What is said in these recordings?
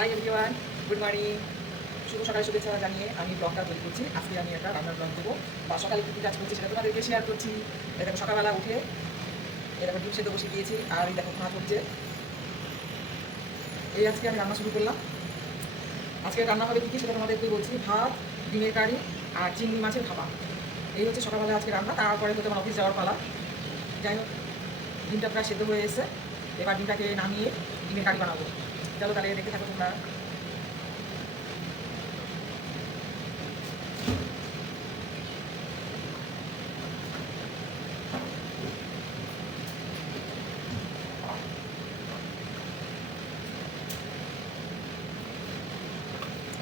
High everyone good morning শুভ সকালে, শুভেচ্ছা জানিয়ে আমি ব্লগটা তৈরি করছি। আজকে আমি একটা রান্নার ব্লগ দেবো। বা সকালে কী কী কাজ করছি সেটা তোমাদেরকে শেয়ার করছি। দেখো, সকালবেলা উঠে দেখো, ডিম সেদ্ধ বসিয়ে দিয়েছি। আর এই দেখো, ভাত হচ্ছে। এই আজকে আমি রান্না শুরু করলাম। আজকে রান্না হবে কী কী সেটা তোমাদেরকে বলছি। ভাত, ডিমের কারি আর চিংড়ি মাছের খাবার এই হচ্ছে সকালবেলা আজকে রান্না। তারপরে তো তোমার অফিস যাওয়ার পালা। যাই হোক, ডিমটা প্রায় সেদ্ধ হয়ে এসে এবার ডিমটাকে নামিয়ে ডিমের কারি বানাবো। চলো তাহলে দেখতে থাকো তোমরা।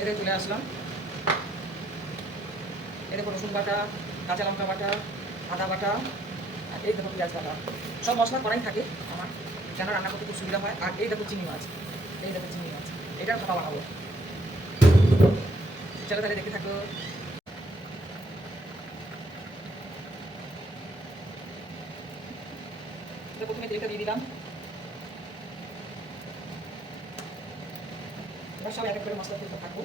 এদের চলে আসলাম। এদের রসুন বাটা, কাঁচা লঙ্কা বাটা, আদা বাটা, আর এই দেখো পেঁয়াজ বাটা। সব মশলা করাই থাকে আমার। যেন রান্না করতে খুব সুবিধা হয়। আর এই দেখো চিনি মাছ। এই দেখো চিনি গাছ এটার খাওয়া বানাবো চলো তাহলে দেখে থাকো। প্রথমে তেলটা দিয়ে দিলাম এবার সব এক এক করে মশলা তেলটা থাকব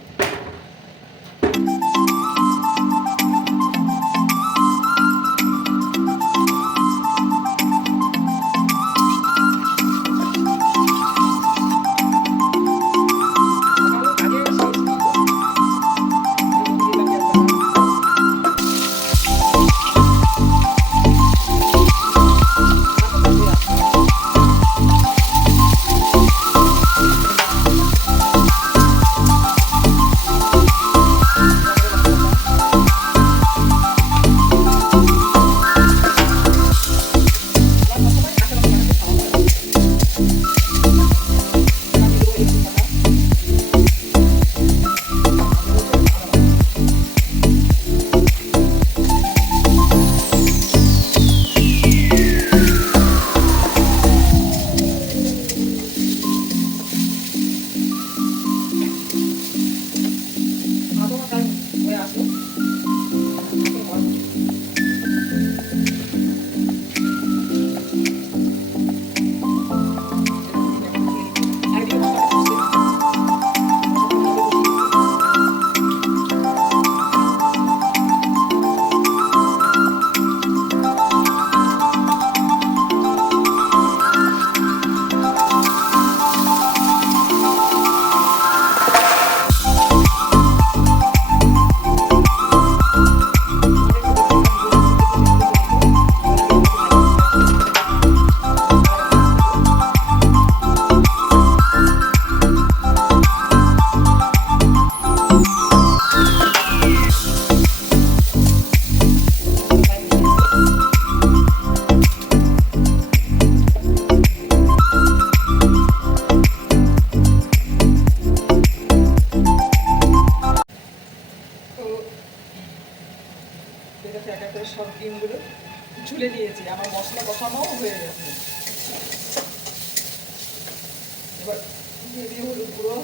দিয়ে দিয়ে হলুদ গুঁড়ো।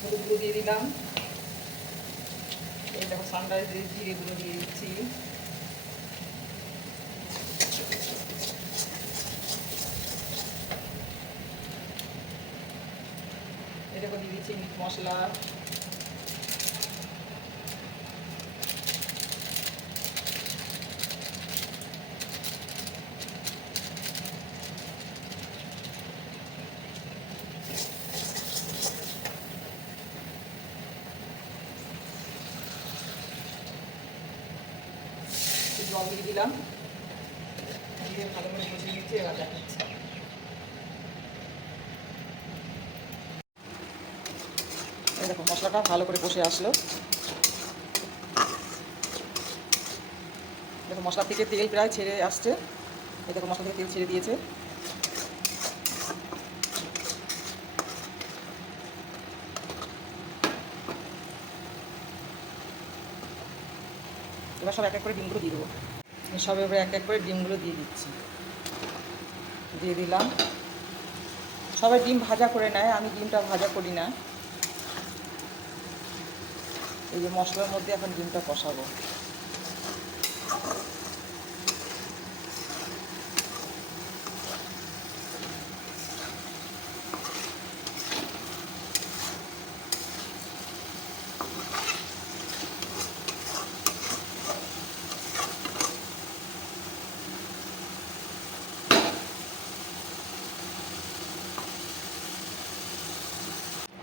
হলুদ দিয়ে দিলাম। এই দেখো দিয়ে জিরে গুঁড়ো দিয়ে দিচ্ছি। এটা দিয়ে দিচ্ছি মিট মশলা। জল দিয়ে দিলাম। দিয়ে ভালো করে এবার দেখাচ্ছি। দেখো, মশলাটা ভালো করে কষে আসলো। দেখো, মশলা থেকে তেল প্রায় ছেড়ে আসছে। এই দেখো, মশলা থেকে তেল ছেড়ে দিয়েছে। এবার সব এক এক করে ডিমগুলো দিয়ে দেবো। সব এবার এক এক করে ডিমগুলো দিয়ে দিচ্ছি। দিয়ে দিলাম। সবাই ডিম ভাজা করে নেয়, আমি ডিমটা ভাজা করি না। এই যে মশলার মধ্যে এখন ডিমটা কষাবো।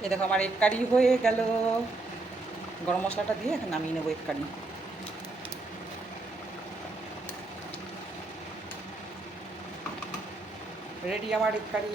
এই দেখো আমার এক কারি হয়ে গেল। গরম মশলাটা দিয়ে এখন নামিয়ে নেব এক কারি রেডি আমার এক কারি